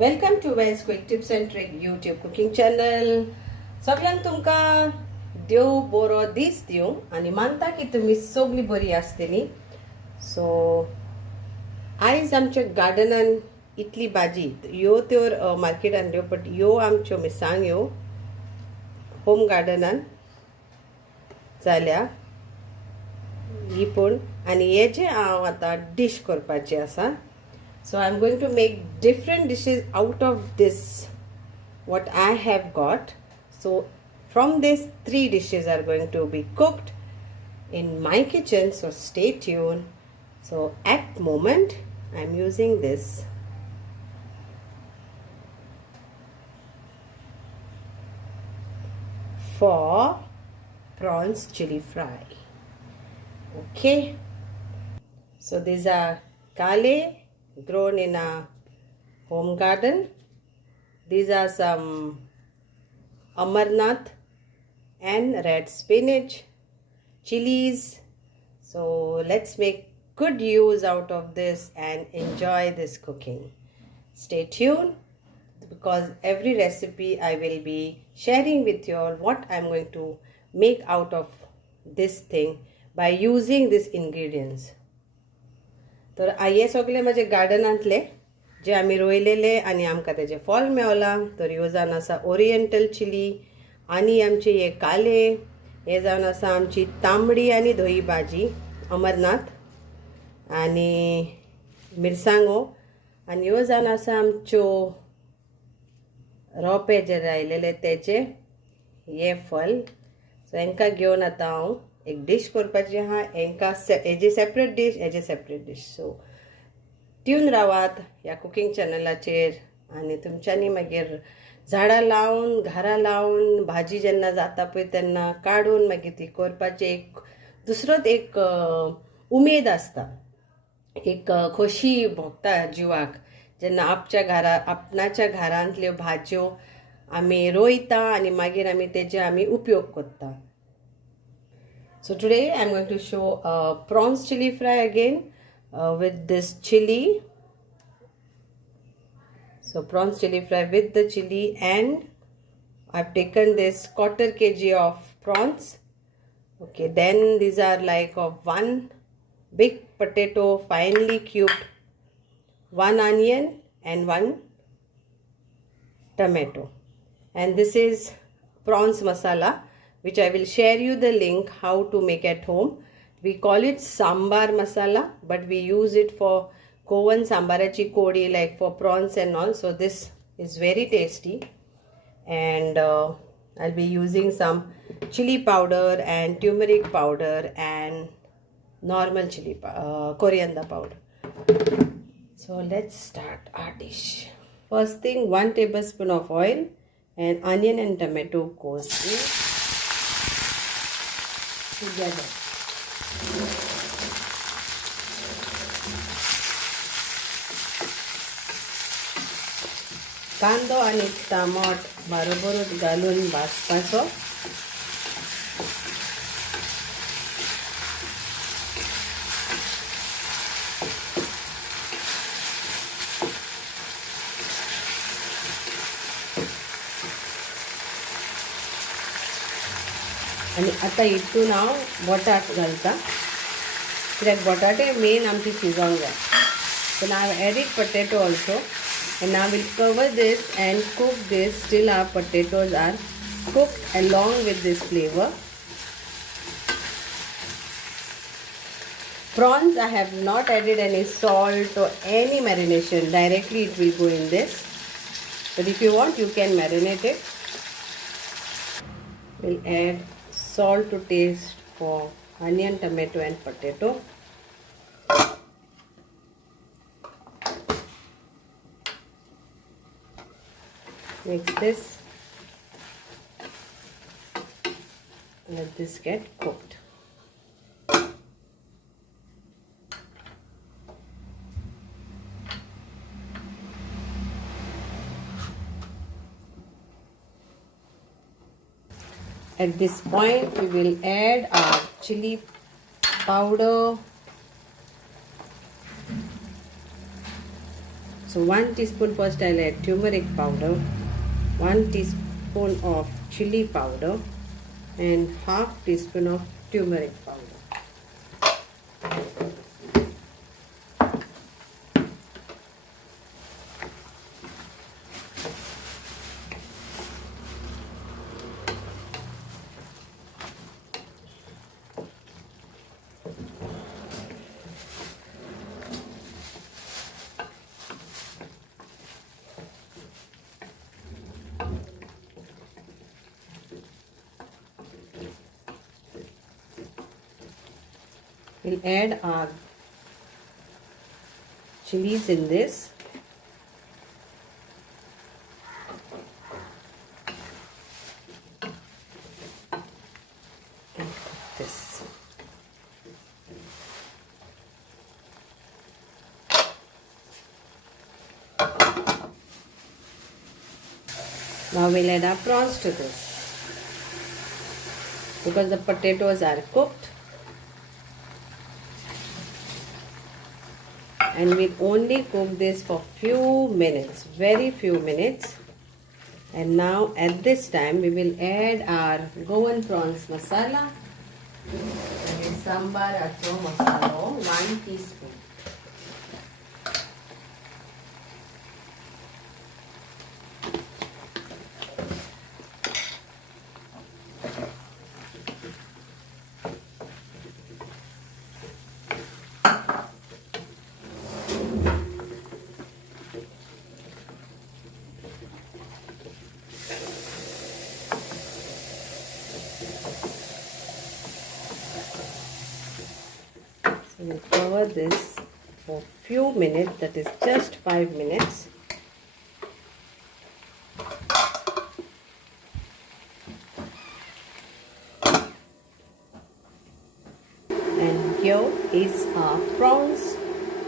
Welcome to Wes Quick Tips and Trick YouTube cooking channel. सगळ्यांक तुमकां देव बरो दीस दिवं आनी मानता की तुमी सगळीं बरी आसतली. सो आयज आमच्या गार्डनान इतली भाजी ह्यो त्यो मार्केटान ह्यो बट ह्यो आमच्यो मिरसांग्यो होम गार्डनान जाल्या ही पण आनी हे जे हांव आतां डिश करपाचें आसा. So I'm going to make different dishes out of this what I have got. So from this 3 dishes are going to be cooked in my kitchen, so stay tuned. So at moment I'm using this for prawns chili fry. Okay, so these are kale grown in a home garden. These are some amarnath and red spinach chilies. So let's make good use out of this and enjoy this cooking. Stay tuned because every recipe I will be sharing with you all what I'm going to make out of this thing by using these ingredients. तर हे सगळे माझे गार्डनांतले जे आमी रोयलेले आनी आमकां तेजे फळ मेवला. तर ह्यो जावन आसा ओरिएंटल चिली आनी आमचे हे काले. हे जावन आसा आमची तांबडी आनी धवी भाजी अमरनाथ आनी मिरसांगो. आनी ह्यो जावन आसा आमच्यो रोंपे जे रायलेले तेजे हे फळ. सो हांकां घेवन आतां हांव एक डिश करपाची आहा. हांकां हेजे सेपरेट डिश हेजे सेपरेट डिश. सो ट्यून रावात ह्या कुकिंग चॅनलाचेर आनी तुमच्यांनी मागीर झाडां लावन घरां लावन भाजी जेन्ना जाता पळय तेन्ना काडून मागीर ती करपाची एक दुसरोच एक उमेद आसता. एक खोशी भोगता जिवाक जेन्ना आपणाच्या घरांतल्यो भाजयो आमी रोयता आनी मागीर आमी तेजे आमी उपयोग करता. So today I'm going to show prawns chili fry again with this chili. So prawns chili fry with the chili, and I've taken this 1/4 kg of prawns. Okay, then these are like of 1 big potato finely cubed, 1 onion and 1 tomato. And this is prawns masala, which I will share you the link how to make at home. We call it sambar masala, but we use it for Goan sambarachi kodi, like for prawns and all. So this is very tasty, and I'll be using some chili powder and turmeric powder and normal chili coriander powder. So let's start our dish. First thing, 1 tablespoon of oil, and onion and tomato goes in together. कांदो आणि टमाट बरोबर घालून भाजपाचो. आणि आता हितून हांव बटाट घालता कित्याक बटाटे मेन आमचे शिजोंक जाय. So now I added potato also, and now we'll cover this and cook this till our potatoes are cooked along with this flavor. Prawns, I have not added any salt or any marination. Directly it will go in this. But if you want, you can marinate it. We'll add salt to taste for onion, tomato and potato. Mix this. Let this get cooked. At this point, we will add our chili powder. So So 1 teaspoon first I'll add turmeric powder, 1 teaspoon of chili powder, and half teaspoon of turmeric powder. We'll add our chilies in this. And cook this. Now we'll add our prawns to this. Because the potatoes are cooked, and we'll only cook this for few minutes, very few minutes. And now at this time we will add our Goan prawns masala, and sambar acho masala 1 teaspoon. We'll cover this for few minutes, that is just 5 minutes. And here is our prawns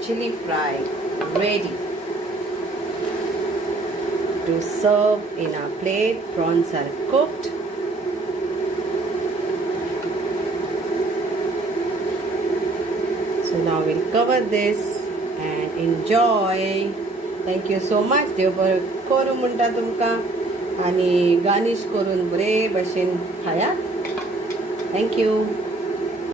chili fry ready to serve in our plate. Prawns are cooked. So now we'll cover this and enjoy. Thank you so much. देव बरें करूं म्हणटा तुमकां आनी garnish करून बरे भशेन खायात. Thank you.